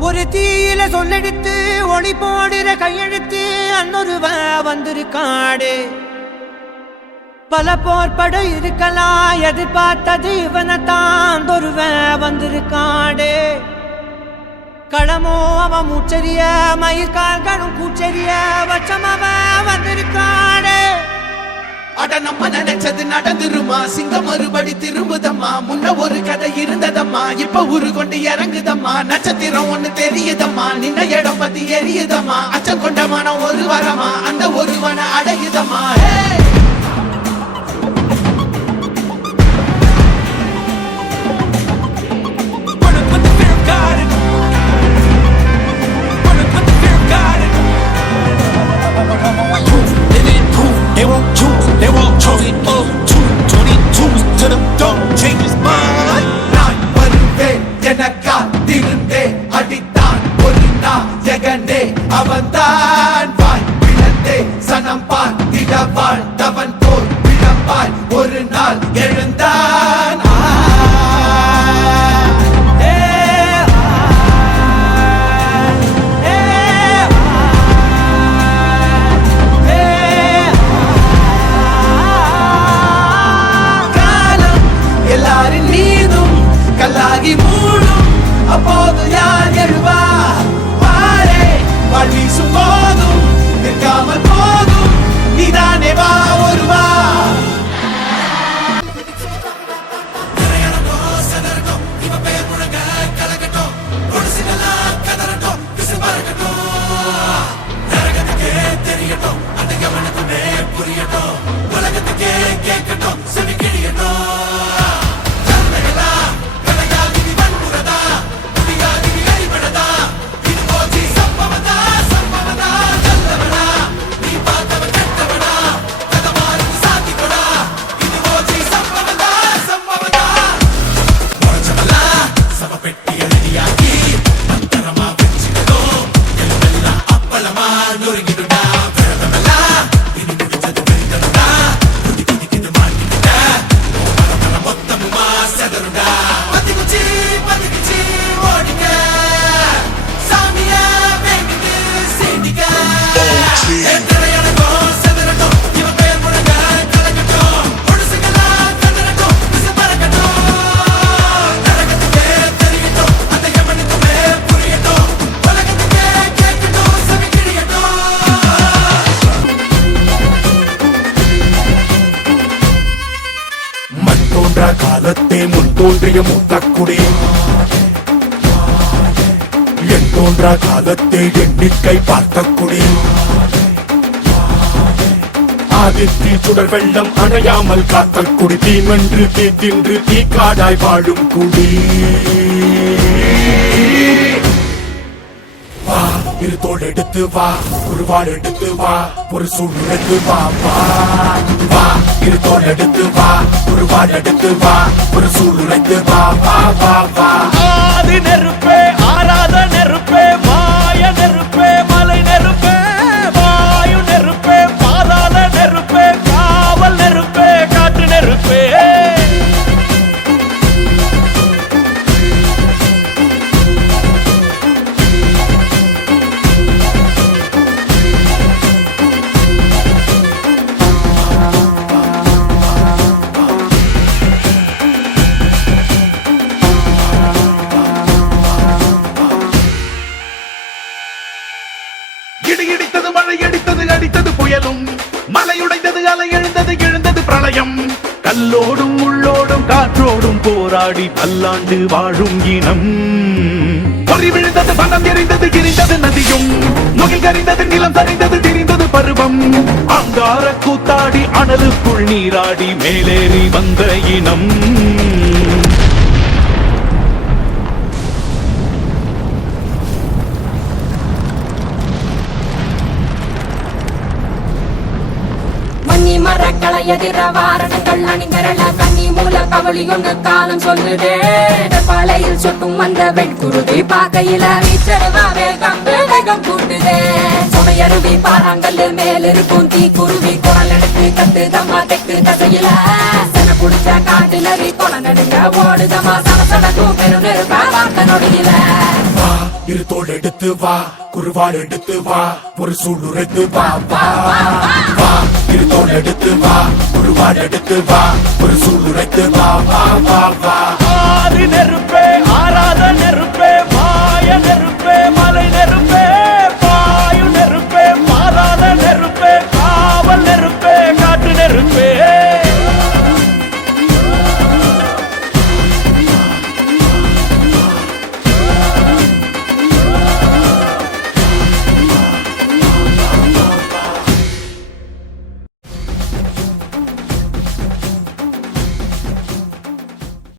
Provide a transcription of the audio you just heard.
ஒரு தீயில சொல்லெடுத்து ஒளி போடுற கையெழுத்து அன்னொருவ வந்திருக்காடு. பல போர்பட இருக்கலாம் எதிர்பார்த்தது இவனைத்தான் ஒருவ வந்திருக்காடு. களமோ அவன் மூச்சரிய மயிர்கால்களும் கூச்சரிய வச்சம் அவன் வந்திருக்காடு. அட நம்ம நினைச்சது நடந்துருமா, சிங்கம் மறுபடி திரும்புதம்மா. முன்ன ஒரு கதை இருந்ததம்மா, இப்ப உரு கொண்டு இறங்குதம்மா. நட்சத்திரம் ஒண்ணு தெரியுதம்மா, நின்ன இடம் பத்தி எரியுதம்மா. அச்சம் கொண்ட மனம் ஒரு வரமா, அந்த ஒருவன அடையுதம்மா. They won't choose, they won't choose it up. 222 to the door, change his mind. நான் வருவேன் எனக்கா திருந்தே அடித்தான் ஒரு நாயகனே அவன்தான். வாய் பிளந்தே சனம் பார்த்திட வாழ்ந்தவன் போல் விளம்பாய் ஒரு நாள் எழுந்தான். கல்லாகி மூடும் அப்போது யார் எழுவா? பாரே வாழ்வீசும் போதும் நிற்காமல் போதும் நீதானே வா ஒருவா. தெரியட்டும் அந்த கவனத்துமே புரியட்டும், உலகத்துக்கே கேட்கட்டும் செவி கிழியட்டும். காலத்தே முன் தோன்றிய மூத்தக்குடி, என் தோன்றா காலத்தே எண்ணிக்கை பார்த்த குடி. ஆதித்தி சுடர் வெள்ளம் அணையாமல் காத்த குடி, தீமென்று தீ தின்று தீ காடாய் வாழும் குடி. வா இரு தோள் எடுத்து வா, ஒரு வாள் எடுத்து வா, ஒரு சூழ் எடுத்து வா. வா இரு தோள் எடுத்து வா, ஒரு வாள் எடுத்து வா, ஒரு சூழ் உழைத்து வா. வா வா வா. ஆதி நெருப்பே ஆராத நெருப்பே, மாய நெருப்பே மலை நெருப்பே, வாயு நெருப்பே பாதாள நெருப்பே, காவல் நெருப்பே காற்று நெருப்பே. இடித்தது மழை அடித்தது அடித்தது புயலும், மலையுடைந்தது அலை எழுந்தது எழுந்தது பிரளயம். கல்லோடும் உள்ளோடும் காற்றோடும் போராடி பல்லாண்டு வாழும் இனம். பொறி விழுந்தது பணம் எரிந்தது எரிந்தது நதியும், முகில் கரிந்தது நிலம் சரிந்தது திரிந்தது பருவம். அங்கார கூத்தாடி அனலுக்குள் நீராடி மேலேறி வந்த இனம். மரக்களை எதிர வாரணங்கள் அணிந்தரள கண்ணி மூல கவலி ஒன்று காலம் சொல்லுதே. பாலையில் சொட்டும் வந்த வெண்குருதி பார்க்கையில வீச்சருவாவே கம்பு வேகம் கூட்டுதே. சுமையருவி பாறாங்கல்லு மேலிருக்கும் தீ குருவி குரல் எடுத்து கத்துதம்மா தெற்கு தசையில. சென புடிச்ச காட்டுல கொலை நடுங்க ஓடுதம்மா சடசடக்கும் பெரும் நெருப்ப வார்த்த நொடியில. இரு தோள் எடுத்து வா குருவாள் எடுத்து வா ஒரு சூளுரைத்து வா வா வா இரு தோள் எடுத்து வா குருவாள் எடுத்து வா ஒரு சூளுரைத்து வா வா வா வா